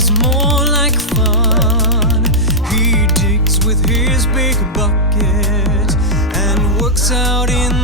is more like fun. He digs with his big bucket and works out in